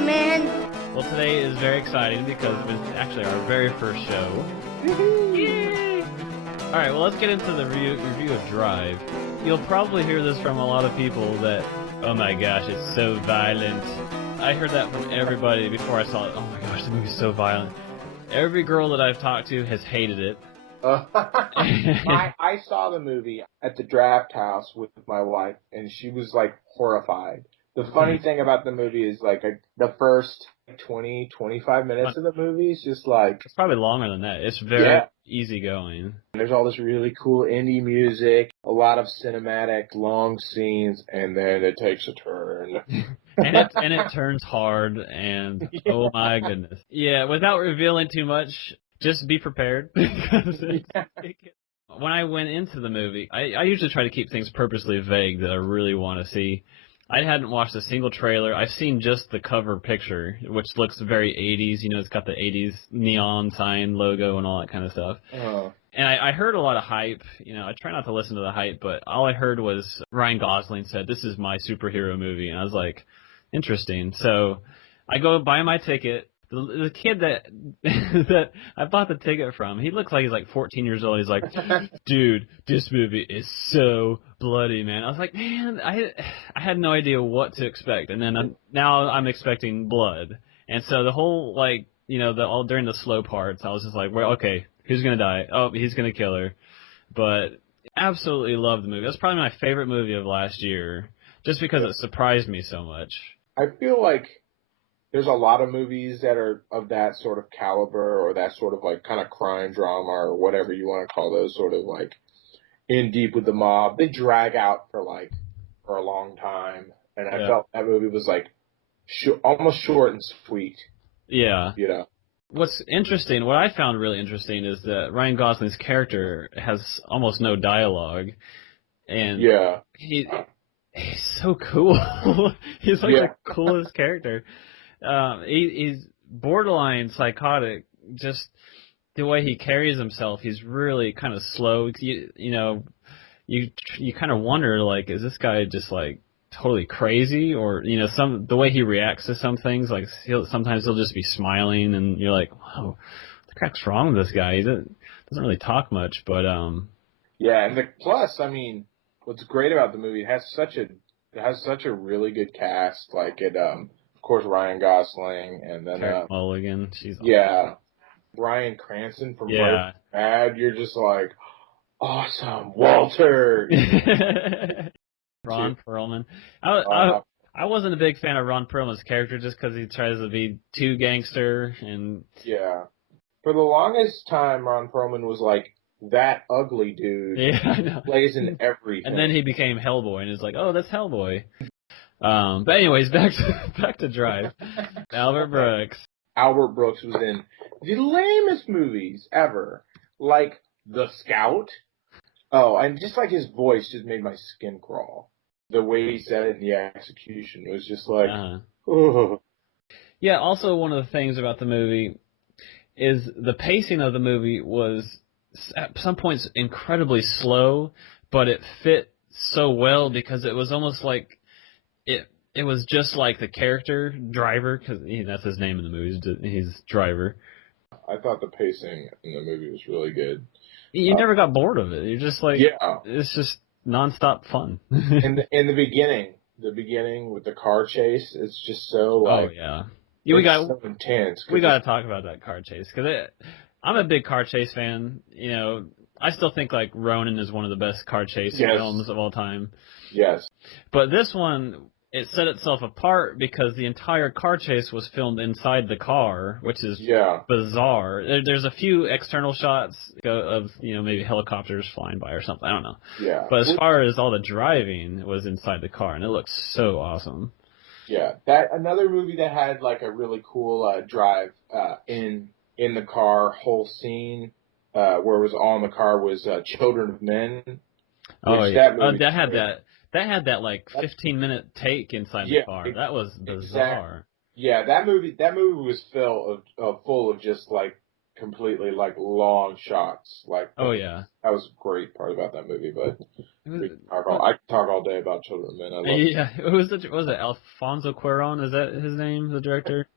Spider-Man. Well, today is very exciting because it's actually our very first show. Yay! Alright, well, let's get into the review of Drive. You'll probably hear this from a lot of people that, oh my gosh, it's so violent. I heard that from everybody before I saw it. Oh my gosh, the movie's so violent. Every girl that I've talked to has hated it. I saw the movie at the draft house with my wife, and she was, like, horrified. The funny thing about the movie is, like, the first 20-25 minutes of the movie is just, like... It's probably longer than that. It's very easygoing. There's all this really cool indie music, a lot of cinematic, long scenes, and then it takes a turn. and it turns hard, and oh my goodness. Yeah, without revealing too much, just be prepared. Because when I went into the movie, I usually try to keep things purposely vague that I really want to see. I hadn't watched a single trailer. I've seen just the cover picture, which looks very 80s. You know, it's got the 80s neon sign logo and all that kind of stuff. And I heard a lot of hype. You know, I try not to listen to the hype, but all I heard was Ryan Gosling said, "This is my superhero movie." And I was like, interesting. So I go buy my ticket. The kid that I bought the ticket from, he looks like he's like 14 years old. He's like, dude, this movie is so bloody, man. I was like, man, I had no idea what to expect. And then now I'm expecting blood. And so the whole, like, you know, all during the slow parts, I was just like, well, okay, who's going to die? Oh, he's going to kill her. But absolutely loved the movie. That's probably my favorite movie of last year, just because it surprised me so much. I feel like there's a lot of movies that are of that sort of caliber, or that sort of, like, kind of crime drama, or whatever you want to call those, sort of, like, in deep with the mob. They drag out for a long time, and I felt that movie was, like, almost short and sweet. Yeah. You know? What's interesting, what I found really interesting, is that Ryan Gosling's character has almost no dialogue, and he's so cool. He's like the coolest character. He's borderline psychotic. Just the way he carries himself, he's really kind of slow. You know, you kind of wonder, like, is this guy just like totally crazy, or you know, the way he reacts to some things, like sometimes he'll just be smiling, and you're like, whoa, what the heck's wrong with this guy? He doesn't really talk much, but yeah, and plus, I mean, what's great about the movie, it has such a really good cast, like it. Of course, Ryan Gosling, and then Mulligan. She's Bryan Cranston from Breaking Bad. You're just like, awesome, Walter. Ron Perlman. I wasn't a big fan of Ron Perlman's character just because he tries to be too gangster and For the longest time, Ron Perlman was like that ugly dude. Yeah, plays in everything. And then he became Hellboy, and it's like, oh, that's Hellboy. But anyways, back to Drive. Albert Brooks. Albert Brooks was in the lamest movies ever, like The Scout. Oh, and just like his voice just made my skin crawl. The way he said it in the execution, it was just like, oh. Yeah, also one of the things about the movie is the pacing of the movie was at some points incredibly slow, but it fit so well because it was almost like it was just like the character Driver, because that's his name in the movie. He's Driver. I thought the pacing in the movie was really good. You never got bored of it. You're just like, it's just nonstop fun. in the beginning with the car chase, it's just so like, so intense. We got to talk about that car chase because I'm a big car chase fan. You know, I still think like Ronin is one of the best car chase films of all time. Yes, but this one, it set itself apart because the entire car chase was filmed inside the car, which is bizarre. There's a few external shots of, you know, maybe helicopters flying by or something. I don't know. Yeah. But as far as all the driving was inside the car, and it looks so awesome. Yeah. Another movie that had like a really cool drive in the car, whole scene where it was all in the car was Children of Men. Oh, yeah. That had that like 15-minute take inside the car. That was bizarre. Yeah, that movie was full of just like completely like long shots. Like, Oh yeah. that was a great part about that movie. But It I could talk all day about Children of Men. I love it. yeah, was it Alfonso Cuarón? Is that his name, the director?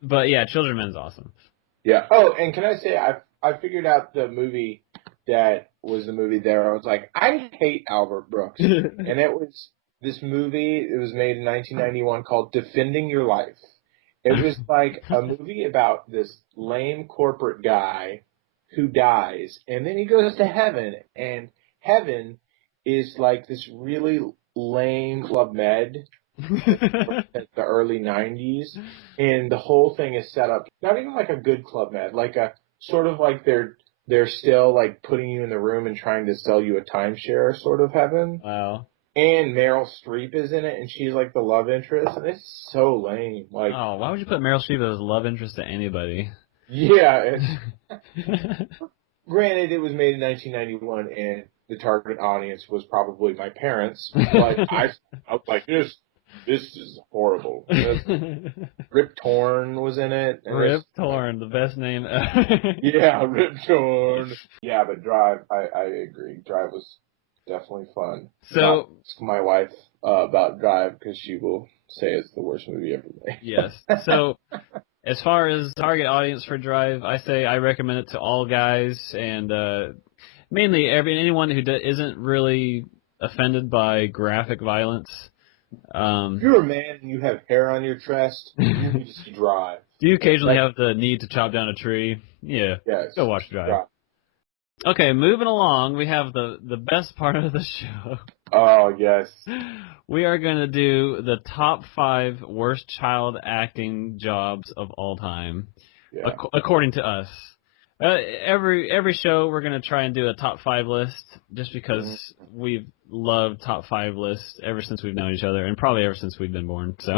But yeah, Children of Men's awesome. Yeah. Oh, and can I say I figured out the movie that was the movie there. I was like, I hate Albert Brooks, and it was this movie. It was made in 1991 called Defending Your Life. It was like a movie about this lame corporate guy who dies, and then he goes to heaven, and heaven is like this really lame Club Med at the early 90s, and the whole thing is set up not even like a good Club Med, like a sort of like they're still like putting you in the room and trying to sell you a timeshare sort of heaven. Wow. And Meryl Streep is in it, and she's like the love interest, and it's so lame. Like, Oh, why would you put Meryl Streep as love interest to anybody? yeah. Granted, it was made in 1991, and the target audience was probably my parents, but I was like, this is horrible. Rip Torn was in it. Rip Torn, the best name ever. Yeah, Rip Torn. Yeah, but Drive, I agree. Drive was definitely fun. So, not ask my wife about Drive because she will say it's the worst movie ever made. Yes. So, as far as target audience for Drive, I recommend it to all guys, and mainly anyone who isn't really offended by graphic violence. If you're a man and you have hair on your chest, you need to see Drive. Do you occasionally have the need to chop down a tree? Yeah. Yes. Go watch Drive. Okay, moving along, we have the best part of the show. Oh, yes. We are going to do the top 5 worst child acting jobs of all time, according to us. Every show we're going to try and do a top 5 list, just because we've loved top 5 lists ever since we've known each other, and probably ever since we've been born. So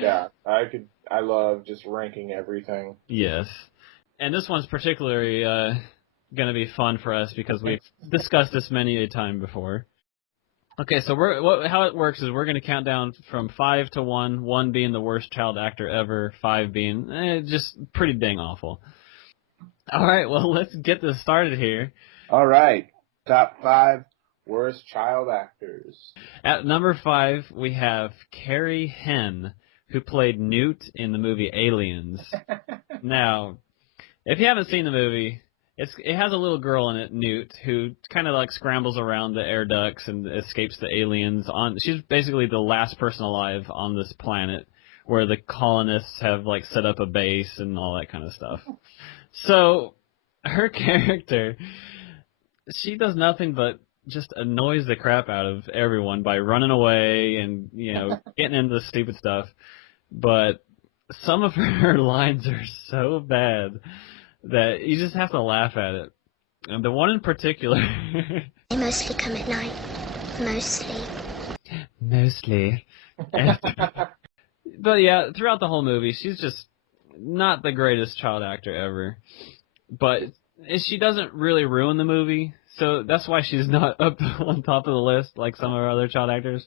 yeah, I love just ranking everything. Yes, and this one's particularly going to be fun for us because we've discussed this many a time before. Okay, so how it works is we're going to count down from 5 to 1, 1 being the worst child actor ever, 5 being just pretty dang awful. All right, well, let's get this started here. All right, top 5 worst child actors. At number 5, we have Carrie Henn, who played Newt in the movie Aliens. Now, if you haven't seen the movie, it has a little girl in it, Newt, who kind of like scrambles around the air ducts and escapes the aliens. She's basically the last person alive on this planet where the colonists have like set up a base and all that kind of stuff. So her character, she does nothing but just annoys the crap out of everyone by running away and, getting into stupid stuff. But some of her lines are so bad that you just have to laugh at it. And the one in particular... They mostly come at night. Mostly. Mostly. But yeah, throughout the whole movie, she's just not the greatest child actor ever. But she doesn't really ruin the movie, so that's why she's not up on top of the list like some of our other child actors.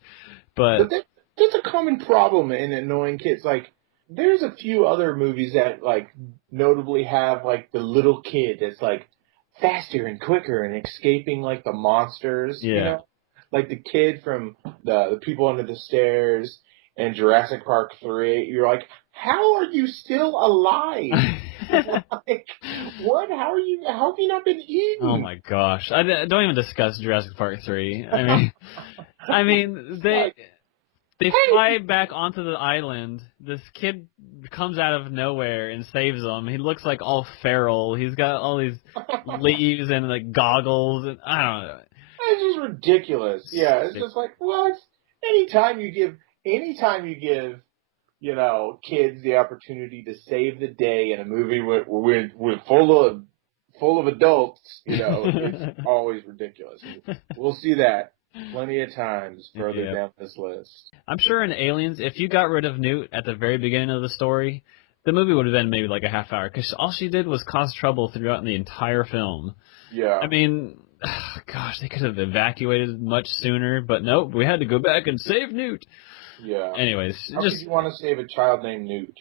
But that's a common problem in annoying kids. Like, there's a few other movies that, like, notably have, like, the little kid that's, like, faster and quicker and escaping, like, the monsters. Yeah. You know? Like the kid from the People Under the Stairs and Jurassic Park 3. You're like, how are you still alive? Like, what? How have you not been eaten? Oh my gosh. Don't even discuss Jurassic Park 3. I mean, they fly back onto the island. This kid comes out of nowhere and saves them. He looks like all feral. He's got all these leaves and like goggles, and I don't know. It's just ridiculous. Yeah, it's just like, what? Anytime you give, kids the opportunity to save the day in a movie with full of adults, it's always ridiculous. We'll see that plenty of times further down this list. I'm sure in Aliens, if you got rid of Newt at the very beginning of the story, the movie would have been maybe like a half hour, because all she did was cause trouble throughout the entire film. Yeah. I mean, gosh, they could have evacuated much sooner, but nope, we had to go back and save Newt. Yeah. Anyways, How could you want to save a child named Newt?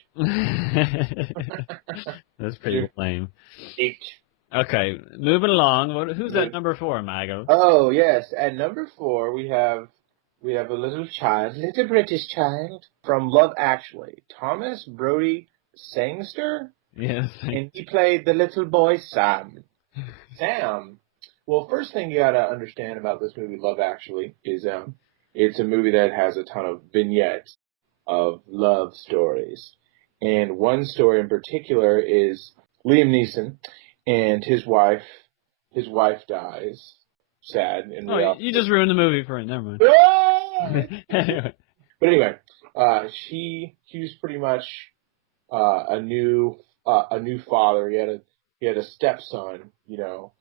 That's pretty lame. 8. Okay, moving along. Who's at number 4, Mago? Oh yes, at number 4 we have a little British child from Love Actually, Thomas Brody Sangster. Yes. And he played the little boy Sam. Sam. Well, first thing you gotta understand about this movie, Love Actually, is it's a movie that has a ton of vignettes of love stories, and one story in particular is Liam Neeson and his wife. His wife dies. Sad in reality. You just ruined the movie for it. Never mind. Anyway. But anyway, he was pretty much a new father. He had a stepson, you know,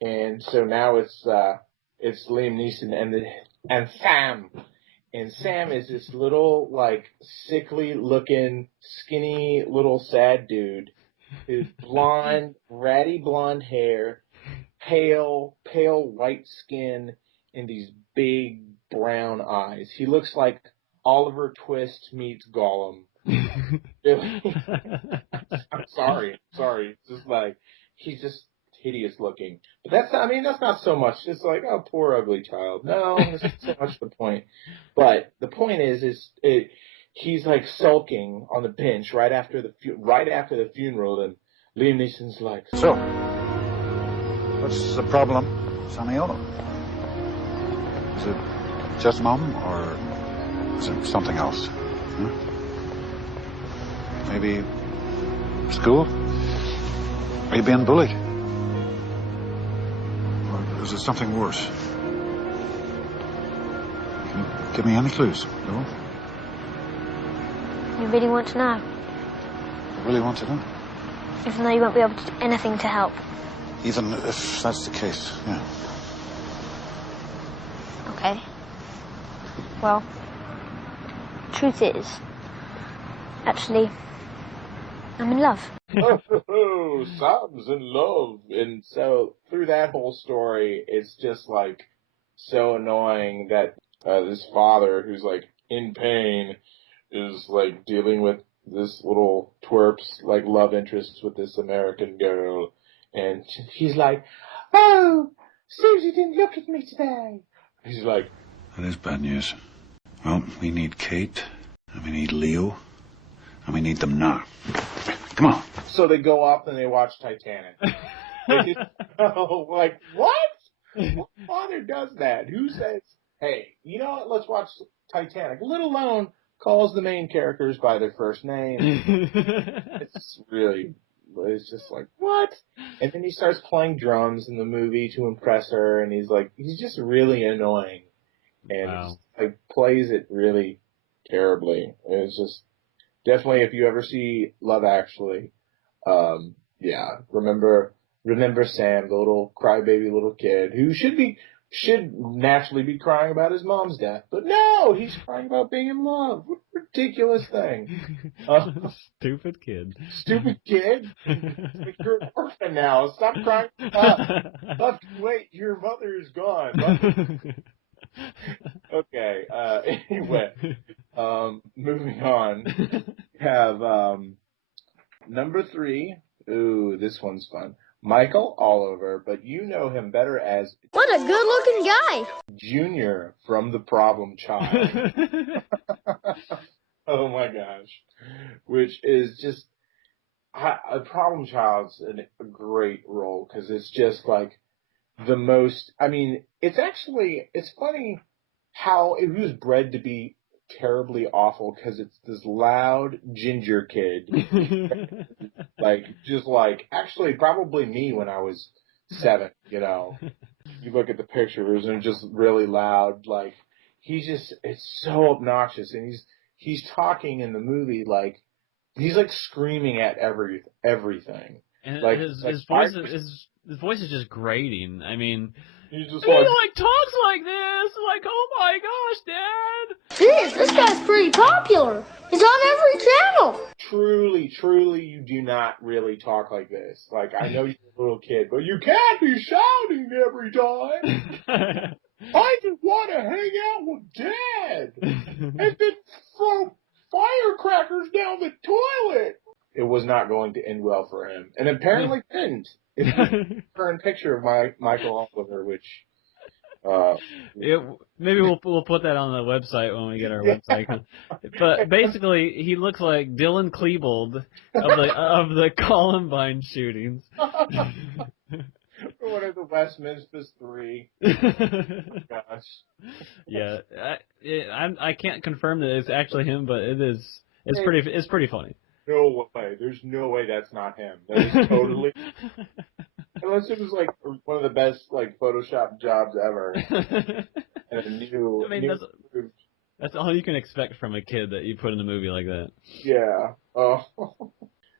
and so now it's Liam Neeson and Sam, and Sam is this little like sickly looking, skinny little sad dude, who's blonde, ratty blonde hair, pale white skin, and these big brown eyes. He looks like Oliver Twist meets Gollum. I'm sorry. It's just like, he's just hideous looking. But that's not so much. It's like, oh, poor ugly child. No, that's not so much the point. But the point is he's like sulking on the bench right after the funeral, and Liam Neeson's like, so, what's the problem, Samuel? Is it just Mom, or is it something else? Huh? Maybe school? Are you being bullied? Or is it something worse? Can you give me any clues, no? You really want to know? I really want to know. Even though you won't be able to do anything to help. Even if that's the case, yeah. Okay. Well, truth is, actually, I'm in love. oh, Sam's in love. And so through that whole story, it's just like so annoying that this father who's like in pain is like dealing with this little twerp's like love interest with this American girl. And he's like, oh, Susie didn't look at me today. He's like, that is bad news. Well, we need Kate, and we need Leo, and we need them now. Come on. So they go off and they watch Titanic. Like, what? What father does that? Who says, hey, you know what, let's watch Titanic, let alone calls the main characters by their first name? It's just like, what? And then he starts playing drums in the movie to impress her, and he's just really annoying. And wow. like plays it really terribly. And it's just, definitely, if you ever see Love Actually, yeah, remember Sam, the little crybaby little kid who should naturally be crying about his mom's death, but no, he's crying about being in love. What a ridiculous thing! Stupid kid. Stupid kid. You're an orphan now. Stop crying. Wait, your mother is gone. Okay. Anyway, moving on. We have number 3. Ooh, this one's fun. Michael Oliver, but you know him better as... What a good-looking guy! Junior from The Problem Child. Oh my gosh. Which is just... A Problem Child's a great role, because it's just like the most... I mean, it's funny how it was bred to be terribly awful, because it's this loud ginger kid. Actually probably me when I was 7, you know. You look at the pictures and just really loud, like, it's so obnoxious, and he's talking in the movie like, he's like screaming at everything. And like, his voice is just grating. I mean, he's just he talks like this, like, oh my gosh, Dad! Jeez, this guy's pretty popular. He's on every channel. Truly, you do not really talk like this. Like, I know you're a little kid, but you can't be shouting every time. I just want to hang out with Dad and then throw firecrackers down the toilet. It was not going to end well for him, and apparently didn't. It's the current picture of Michael Oliver, which maybe we'll put that on the website when we get our website. But basically, he looks like Dylan Klebold of the Columbine shootings. One of the Westminster Three. Gosh. Yeah, I can't confirm that it's actually him, but it's pretty funny. No way. There's no way that's not him. That is totally. Unless it was like one of the best like Photoshop jobs ever. And a new. I mean, that's all you can expect from a kid that you put in a movie like that. Yeah. Oh.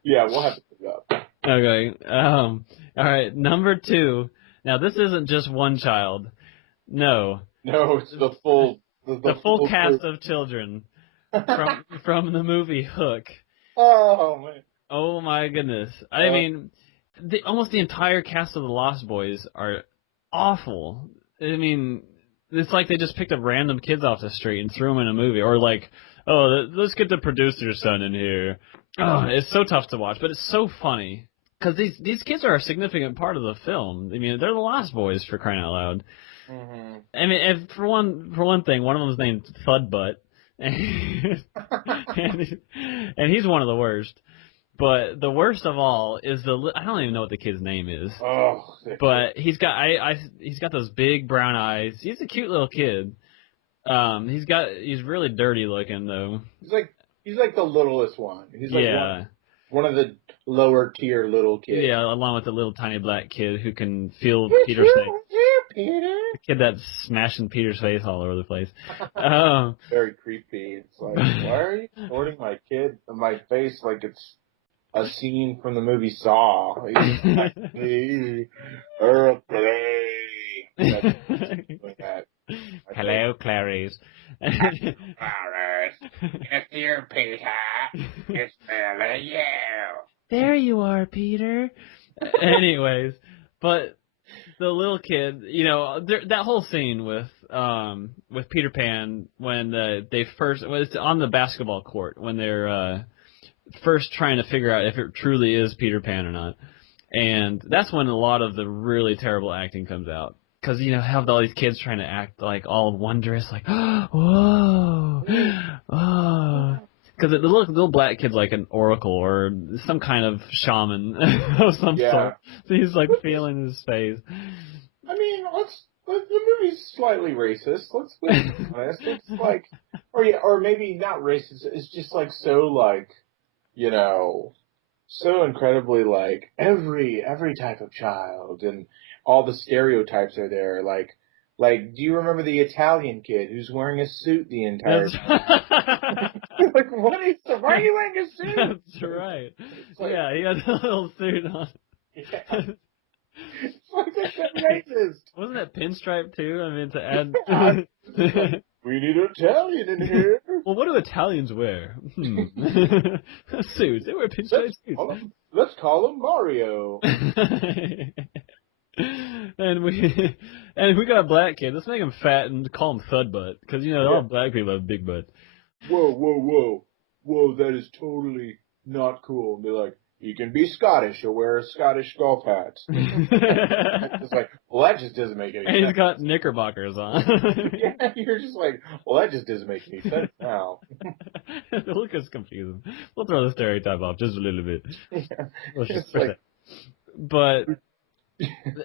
Yeah, we'll have to pick it up. Okay. All right. Number 2. Now this isn't just one child. No. No, it's the full. The full cast of children from the movie Hook. Oh man. Oh my goodness. I mean, almost the entire cast of the Lost Boys are awful. I mean, it's like they just picked up random kids off the street and threw them in a movie. Or like, oh, let's get the producer's son in here. Oh, it's so tough to watch, but it's so funny. Because these kids are a significant part of the film. I mean, they're the Lost Boys, for crying out loud. Mm-hmm. I mean, for one thing, one of them is named Thudbutt. And he's one of the worst. But the worst of all is I don't even know what the kid's name is. Oh. But he's got those big brown eyes. He's a cute little kid. He's really dirty looking though. He's like the littlest one. He's like one of the lower tier little kids. Yeah, along with the little tiny black kid who can feel Peter's face. Peter. The kid that's smashing Peter's face all over the place. Very creepy. It's like, why are you snorting my face like it's a scene from the movie Saw? Hello, Clarice. Clarice, it's here, Peter. It's smelling you. There you are, Peter. Anyways, but the little kid, that whole scene with Peter Pan when it's on the basketball court when they're first trying to figure out if it truly is Peter Pan or not, and that's when a lot of the really terrible acting comes out. Because, have all these kids trying to act, like, all wondrous, like, whoa, oh. Because the little black kid's like an oracle or some kind of shaman of some sort. So he's, like, feeling his face. I mean, the movie's slightly racist. Let's be honest. It's like, or maybe not racist. It's just, like, so, like, so incredibly, like, every type of child and all the stereotypes are there. Like, do you remember the Italian kid who's wearing a suit the entire time? Like, why are you wearing a suit? That's right. Like, yeah, he had a little suit on. Yeah. It's like that's racist. Wasn't that pinstripe too? I mean, to add. We need an Italian in here. Well, what do Italians wear? Suits. They wear pinstripe suits. Let's call him Mario. And we got a black kid. Let's make him fat and call him Thudbutt, because all black people have big butts. Whoa! That is totally not cool. And they're like, he can be Scottish. He'll wear a Scottish golf hat. It's like, well, that just doesn't make any sense. And he's got knickerbockers on. Yeah, you're just like, well, that just doesn't make any sense now. Look, it's confusing. We'll throw the stereotype off just a little bit. Yeah. But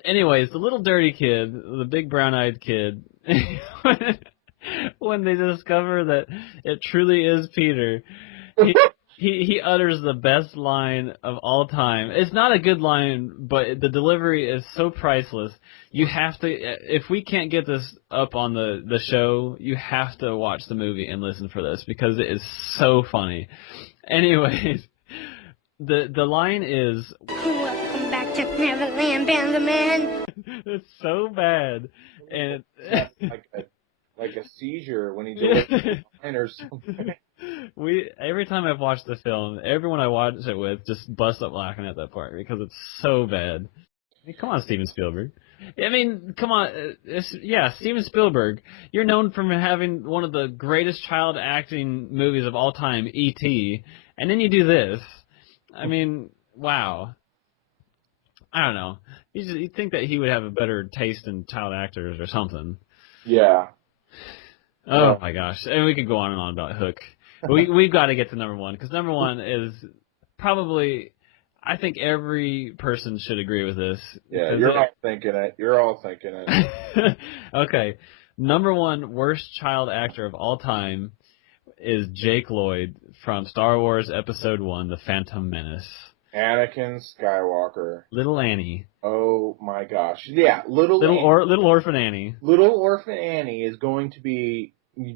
anyways, the little dirty kid, the big brown-eyed kid, when they discover that it truly is Peter, he utters the best line of all time. It's not a good line, but the delivery is so priceless. You have to, if we can't get this up on the show, you have to watch the movie and listen for this, because it is so funny. Anyways, the line is, "Welcome back to Neverland, Benjamin." It's so bad. And like a seizure when he delivers a line or something. Every time I've watched the film, everyone I watch it with just busts up laughing at that part because it's so bad. I mean, come on, Steven Spielberg. I mean, come on. Steven Spielberg. You're known for having one of the greatest child acting movies of all time, E.T., and then you do this. I mean, wow. I don't know. You'd think that he would have a better taste in child actors or something. Yeah. Oh my gosh. And we could go on and on about Hook. We've got to get to number one, because number one is probably, I think every person should agree with this. Yeah, you're all thinking it. You're all thinking it. Okay. Number one worst child actor of all time is Jake Lloyd from Star Wars Episode 1, The Phantom Menace. Anakin Skywalker. Little Annie. Oh my gosh. Yeah, Little Orphan Annie. Little Orphan Annie is going to be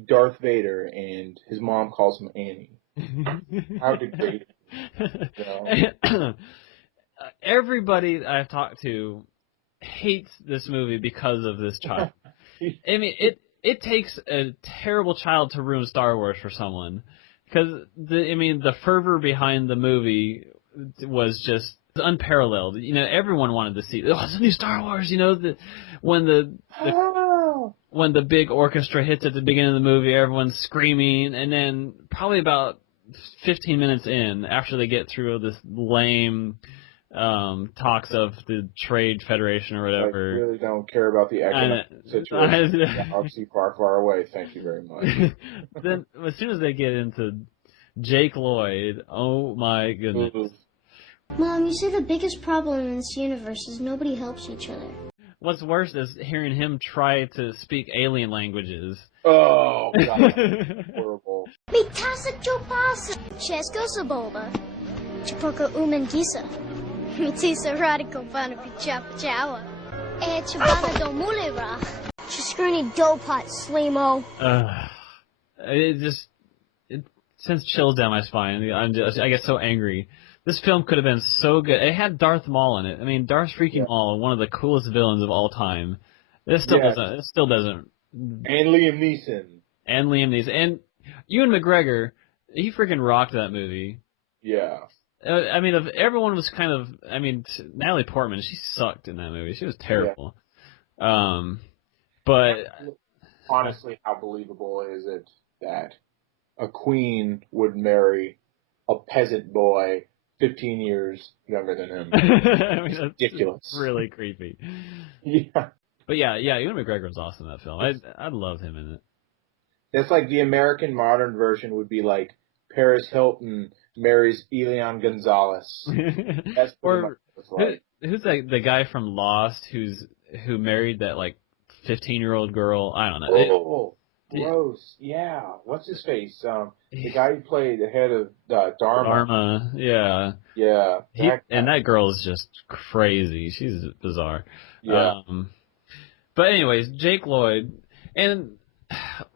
Darth Vader, and his mom calls him Annie. How degrading. You know? Everybody I've talked to hates this movie because of this child. I mean, it takes a terrible child to ruin Star Wars for someone, because the fervor behind the movie was just unparalleled. You know, everyone wanted to see, it's a new Star Wars. You know, when the big orchestra hits at the beginning of the movie, everyone's screaming, and then probably about 15 minutes in, after they get through this lame talks of the Trade Federation or whatever. I really don't care about the economic situation. Galaxy far, far away. Thank you very much. Then, as soon as they get into Jake Lloyd, oh my goodness. Mom, you say the biggest problem in this universe is nobody helps each other. What's worse is hearing him try to speak alien languages. Oh, God. Horrible. Mitasa Chopasa, Chesko Saboba, Chipoka Umangisa, Mitisa Radical Bana Pichapa Chawa, Chabana Domulera, Chiskruni Dopot Slimo. It sends chills down my spine. I get so angry. This film could have been so good. It had Darth Maul in it. I mean, Darth freaking Maul, one of the coolest villains of all time. It still doesn't. And Liam Neeson. And Ewan McGregor, he freaking rocked that movie. Yeah. I mean, everyone was kind of. I mean, Natalie Portman, she sucked in that movie. She was terrible. Yeah. But honestly, how believable is it that a queen would marry a peasant boy 15 years younger than him? I mean, that's ridiculous. Really creepy. Yeah. But yeah, Ewan McGregor was awesome in that film. I loved him in it. It's like the American modern version would be like Paris Hilton marries Elian Gonzalez. That's pretty much what it's like. Who's the guy from Lost who married that like 15-year-old girl? I don't know. Oh, gross. Yeah. What's his face? The guy who played the head of Dharma. Dharma, yeah. Yeah. That girl is just crazy. She's bizarre. Yeah. But anyways, Jake Lloyd, and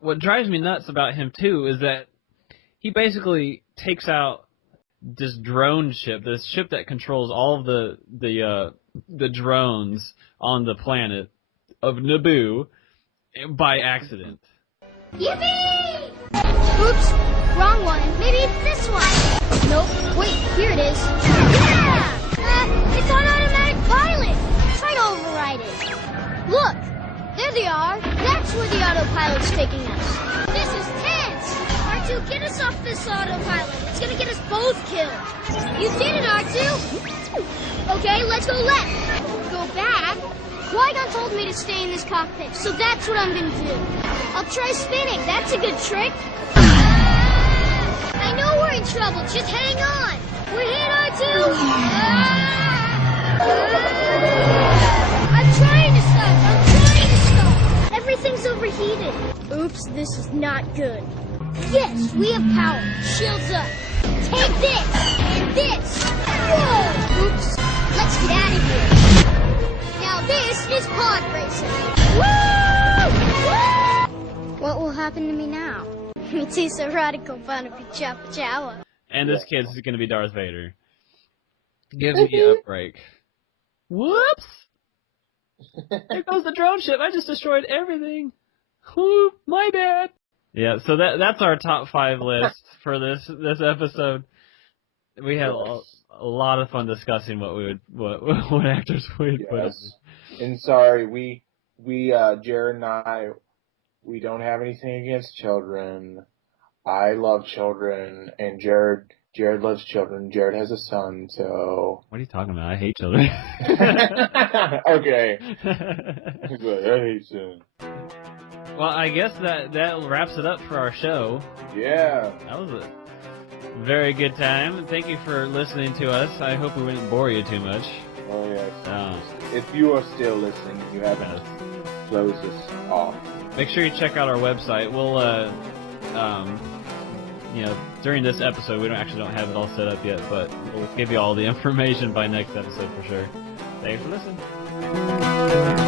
what drives me nuts about him too is that he basically takes out this drone ship, this ship that controls all of the drones on the planet of Naboo by accident. Yippee! Oops, wrong one. Maybe it's this one. Nope, wait, here it is. Yeah! It's on automatic pilot. Try to override it. Look, there they are. That's where the autopilot's taking us. This is tense. R2, get us off this autopilot. It's gonna get us both killed. You did it, R2. Okay, let's go left. Go back. Qui-Gon told me to stay in this cockpit, so that's what I'm gonna do. I'll try spinning. That's a good trick. I know we're in trouble. Just hang on. We're hit, R2. I'm trying to stop. Everything's overheated. Oops, this is not good. Yes, we have power. Shields up. Take this and this. Whoa! Oops. Let's get out of here. Now this is pod racing. Woo! What will happen to me now? Mitisa Radical Bana Pichapa Chawa. And this kid's going to be Darth Vader. Give me a break. Whoops! There goes the drone ship. I just destroyed everything. Whoo, my bad. Yeah, so that's our top 5 list for this episode. We had a lot of fun discussing what actors we would put in. And sorry, we Jared and I, we don't have anything against children. I love children, and Jared loves children. Jared has a son, so. What are you talking about? I hate children. Okay. He's like, I hate children. Well, I guess that wraps it up for our show. Yeah. That was a very good time. Thank you for listening to us. I hope we didn't bore you too much. Oh, yes. If you are still listening, you haven't closed us off. Make sure you check out our website. We'll, during this episode, we don't have it all set up yet, but we'll give you all the information by next episode for sure. Thanks for listening.